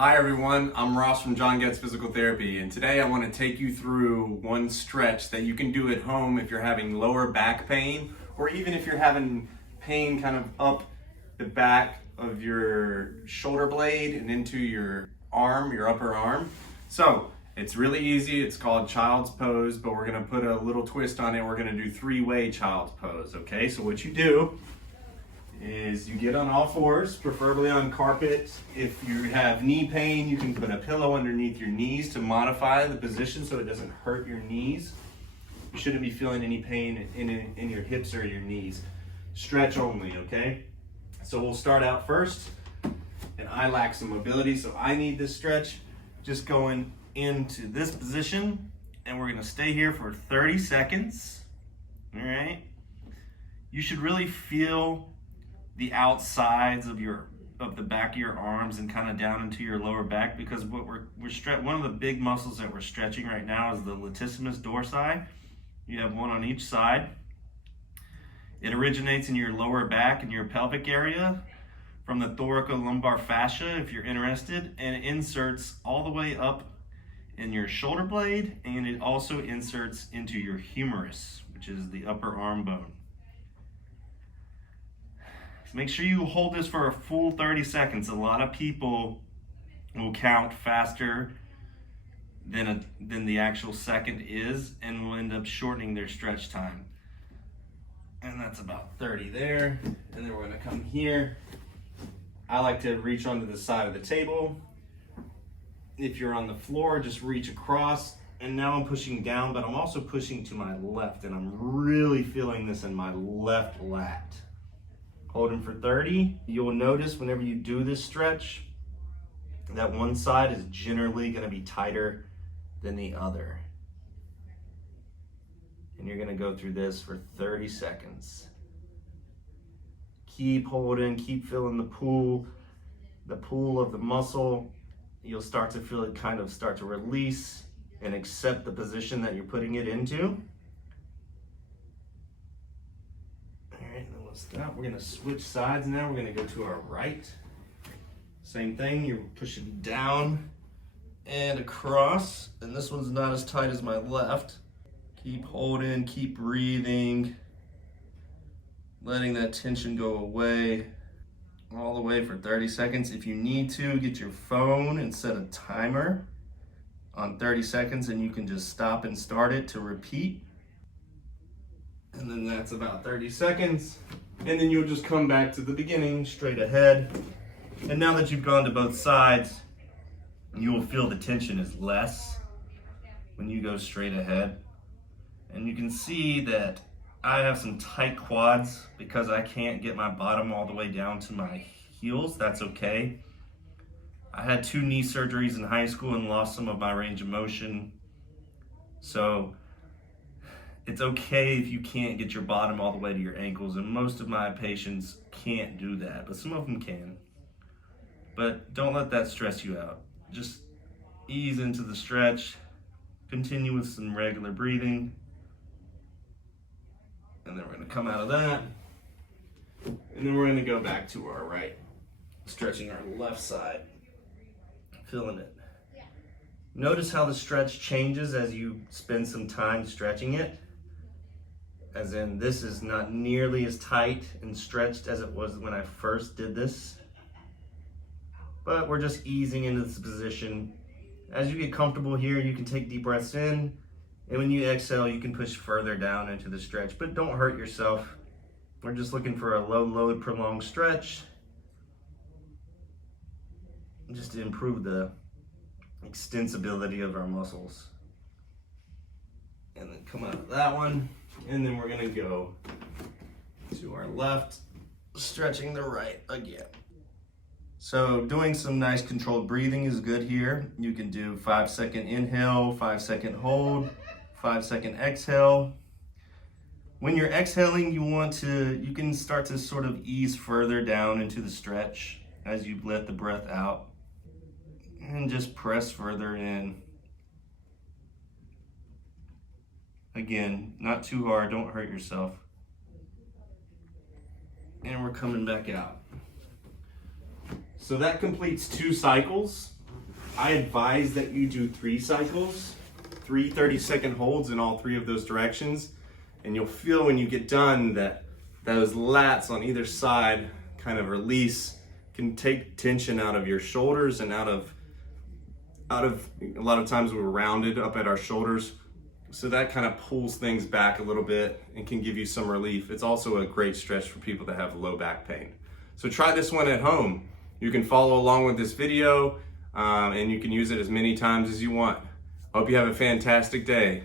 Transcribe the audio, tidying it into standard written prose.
Hi everyone, I'm Ross from John Getz Physical Therapy, and today I want to take you through one stretch that you can do at home if you're having lower back pain, or even if you're having pain kind of up the back of your shoulder blade and into your arm, your upper arm. So it's really easy. It's called child's pose, but we're going to put a little twist on it. We're going to do three-way child's pose. Okay, so what you do is you get on all fours, preferably on carpet. If you have knee pain, you can put a pillow underneath your knees to modify the position so it doesn't hurt your knees. You shouldn't be feeling any pain in your hips or your knees. Stretch only, okay? So we'll start out first, and I lack some mobility, so I need this stretch. Just going into this position, and we're gonna stay here for 30 seconds, all right? You should really feel the outsides of the back of your arms and kind of down into your lower back, because what we're one of the big muscles that we're stretching right now is the latissimus dorsi. You have one on each side. It originates in your lower back and your pelvic area from the thoracolumbar fascia, if you're interested, and it inserts all the way up in your shoulder blade, and it also inserts into your humerus, which is the upper arm bone. Make sure you hold this for a full 30 seconds. A lot of people will count faster than the actual second is and will end up shortening their stretch time. And that's about 30 there. And then we're gonna come here. I like to reach onto the side of the table. If you're on the floor, just reach across. And now I'm pushing down, but I'm also pushing to my left, and I'm really feeling this in my left lat. Hold them for 30. You'll notice whenever you do this stretch that one side is generally going to be tighter than the other. And you're going to go through this for 30 seconds. Keep holding, keep feeling the pull of the muscle. You'll start to feel it kind of start to release and accept the position that you're putting it into. Stop. We're going to switch sides now. We're going to go to our right. Same thing, you're pushing down and across, and this one's not as tight as my left. Keep holding, keep breathing, letting that tension go away all the way for 30 seconds. If you need to, get your phone and set a timer on 30 seconds, and you can just stop and start it to repeat. And then that's about 30 seconds. And then you'll just come back to the beginning, straight ahead. And now that you've gone to both sides, you will feel the tension is less when you go straight ahead. And you can see that I have some tight quads because I can't get my bottom all the way down to my heels. That's okay. I had 2 knee surgeries in high school and lost some of my range of motion. So it's okay if you can't get your bottom all the way to your ankles, and most of my patients can't do that, but some of them can. But don't let that stress you out. Just ease into the stretch, continue with some regular breathing, and then we're gonna come out of that, and then we're gonna go back to our right, stretching our left side, feeling it. Notice how the stretch changes as you spend some time stretching it. As in, this is not nearly as tight and stretched as it was when I first did this. But we're just easing into this position. As you get comfortable here, you can take deep breaths in, and when you exhale, you can push further down into the stretch, but don't hurt yourself. We're just looking for a low load, prolonged stretch, just to improve the extensibility of our muscles. And then come out of that one. And then we're gonna go to our left, stretching the right again. So doing some nice controlled breathing is good here. You can do 5-second inhale, 5-second hold, 5-second exhale. When you're exhaling, you can start to sort of ease further down into the stretch as you let the breath out, and just press further in. Again, not too hard, don't hurt yourself. And we're coming back out. So that completes 2 cycles. I advise that you do 3 cycles, 3 30-second holds in all 3 of those directions. And you'll feel when you get done that those lats on either side kind of release, can take tension out of your shoulders and out of a lot of times we're rounded up at our shoulders. So that kind of pulls things back a little bit and can give you some relief. It's also a great stretch for people that have low back pain. So try this one at home. You can follow along with this video and you can use it as many times as you want. I hope you have a fantastic day.